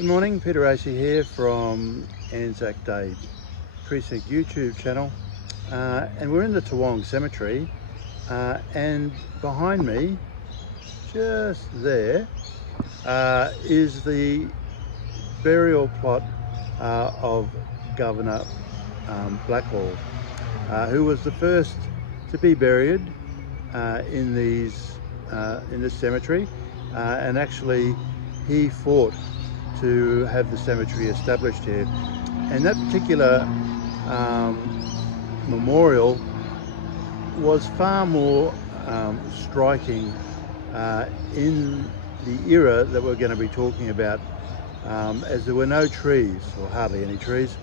Good morning, Peter Acey here from Anzac Day Precinct YouTube channel, and we're in the Toowong Cemetery, and behind me, just there, is the burial plot of Governor Blackwell, who was the first to be buried in this cemetery, and actually he fought to have the cemetery established here. And that particular memorial was far more striking in the era that we're going to be talking about, as there were no trees, or hardly any trees,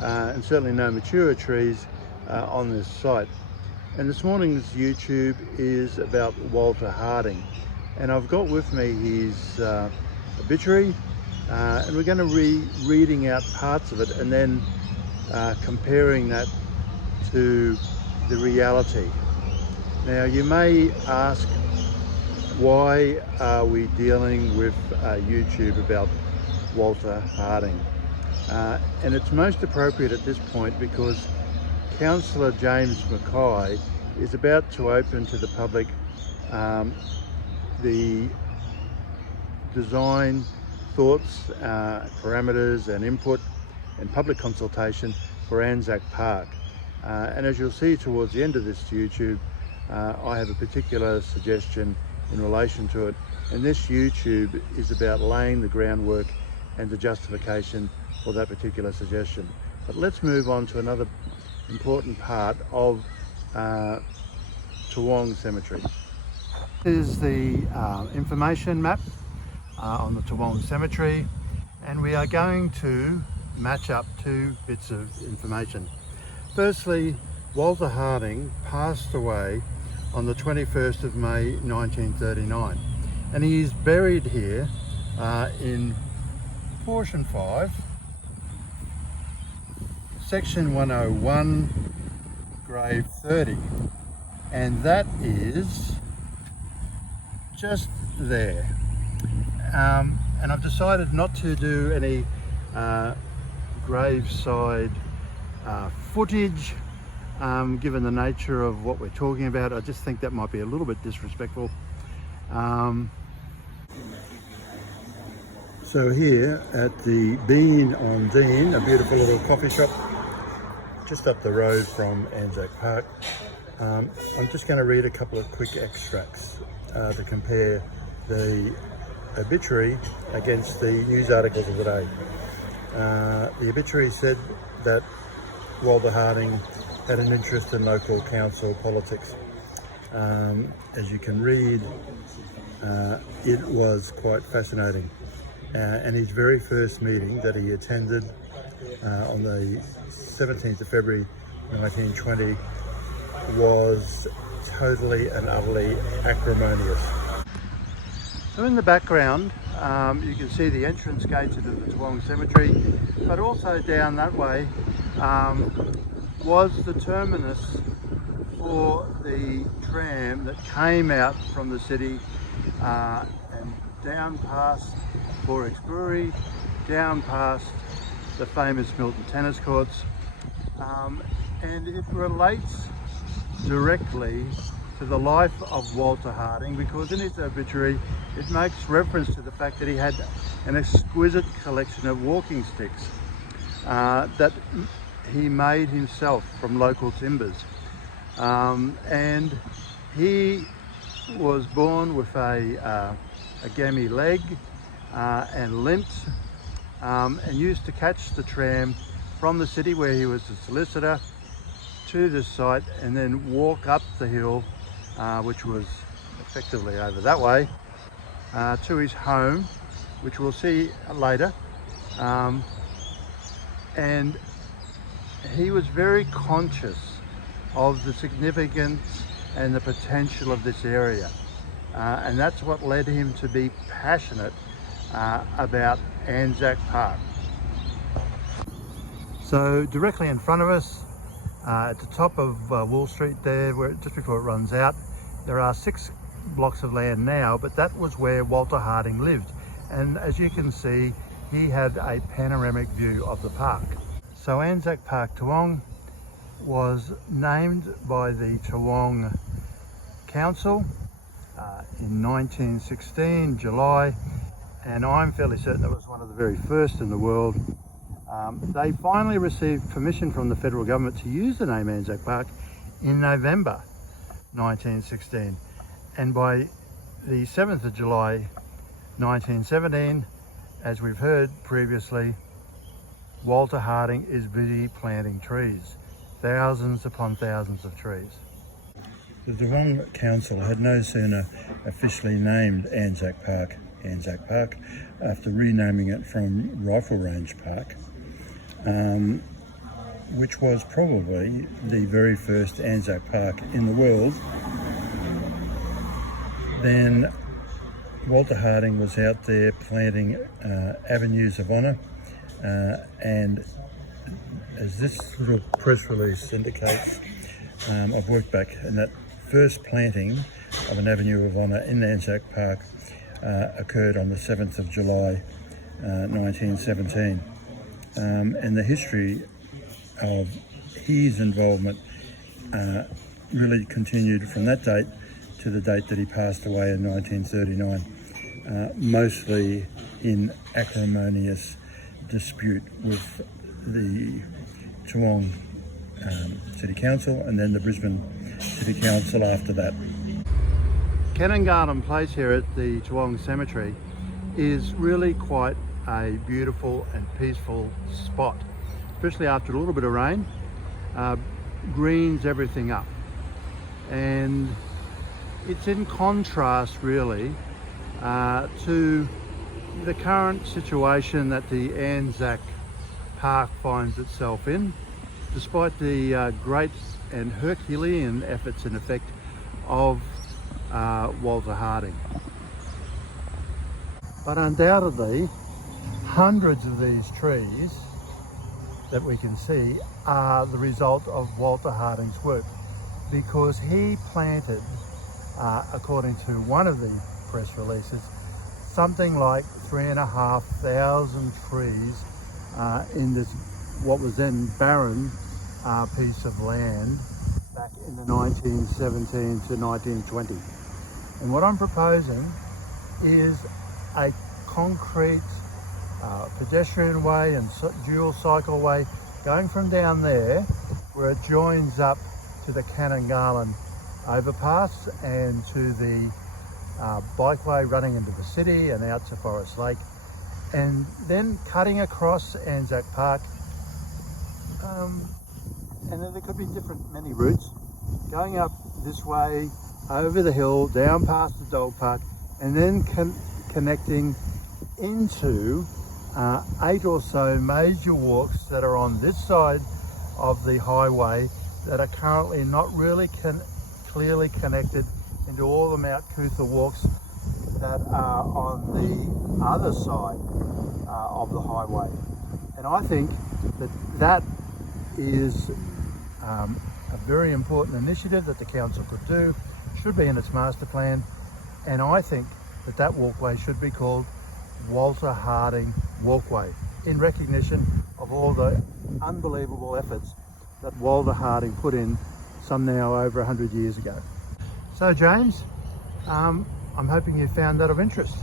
and certainly no mature trees on this site. And this morning's YouTube is about Walter Harding, and I've got with me his obituary, and we're going to be reading out parts of it and then comparing that to the reality. Now, you may ask, why are we dealing with YouTube about Walter Harding? And it's most appropriate at this point because Councillor James Mackay is about to open to the public the design, thoughts, parameters and input and public consultation for Anzac Park. And as you'll see towards the end of this YouTube, I have a particular suggestion in relation to it, and this YouTube is about laying the groundwork and the justification for that particular suggestion. But let's move on to another important part of Toowong Cemetery. This is the information map on the Toowong Cemetery, and we are going to match up two bits of information. Firstly, Walter Harding passed away on the 21st of May 1939, and he is buried here in portion 5, section 101, grave 30, and that is just there. And I've decided not to do any graveside footage, given the nature of what we're talking about. I just think that might be a little bit disrespectful. So here at the Bean on Dean, a beautiful little coffee shop just up the road from Anzac Park, I'm just going to read a couple of quick extracts to compare the obituary against the news articles of the day. The obituary said that Walter Harding had an interest in local council politics. As you can read, it was quite fascinating. And his very first meeting that he attended on the 17th of February 1920 was totally and utterly acrimonious. So in the background, you can see the entrance gates into the Toowong Cemetery, but also down that way was the terminus for the tram that came out from the city and down past Forex Brewery, down past the famous Milton Tennis Courts, and it relates directly to the life of Walter Harding, because in his obituary it makes reference to the fact that he had an exquisite collection of walking sticks that he made himself from local timbers, and he was born with a gammy leg and limped, and used to catch the tram from the city where he was a solicitor to this site and then walk up the hill, which was effectively over that way, to his home, which we'll see later. And he was very conscious of the significance and the potential of this area, and that's what led him to be passionate about Anzac Park. So directly in front of us, at the top of Wall Street there, just before it runs out, there are 6 blocks of land now, but that was where Walter Harding lived. And as you can see, he had a panoramic view of the park. So Anzac Park, Toowong, was named by the Toowong Council in 1916, July, and I'm fairly certain it was one of the very first in the world. They finally received permission from the federal government to use the name Anzac Park in November 1916, and by the 7th of July 1917, as we've heard previously, Walter Harding is busy planting trees, thousands upon thousands of trees. The Toowong Council had no sooner officially named Anzac Park after renaming it from Rifle Range Park, which was probably the very first Anzac Park in the world. Then Walter Harding was out there planting avenues of honour, and as this little press release indicates, I've worked back, and that first planting of an avenue of honour in Anzac Park occurred on the 7th of July 1917, and the history of his involvement really continued from that date to the date that he passed away in 1939, mostly in acrimonious dispute with the Toowong City Council and then the Brisbane City Council after that. Cannon Place here at the Toowong Cemetery is really quite a beautiful and peaceful spot, especially after a little bit of rain. Greens everything up, and it's in contrast really to the current situation that the Anzac Park finds itself in, despite the great and Herculean efforts in effect of Walter Harding. But undoubtedly, hundreds of these trees that we can see are the result of Walter Harding's work, because he planted, according to one of the press releases, something like 3,500 trees in this, what was then barren piece of land back in the 1917 to 1920. And what I'm proposing is a concrete pedestrian way and dual cycleway going from down there where it joins up to the Cannon overpass and to the bikeway running into the city and out to Forest Lake, and then cutting across Anzac Park, and then there could be many routes going up this way, over the hill, down past the dog park, and then connecting into 8 or so major walks that are on this side of the highway that are currently not really clearly connected into all the Mount Coot-tha walks that are on the other side of the highway. And I think that that is a very important initiative that the council could do, should be in its master plan, and I think that that walkway should be called Walter Harding Walkway, in recognition of all the unbelievable efforts that Walter Harding put in some now over 100 years ago. So James, I'm hoping you found that of interest.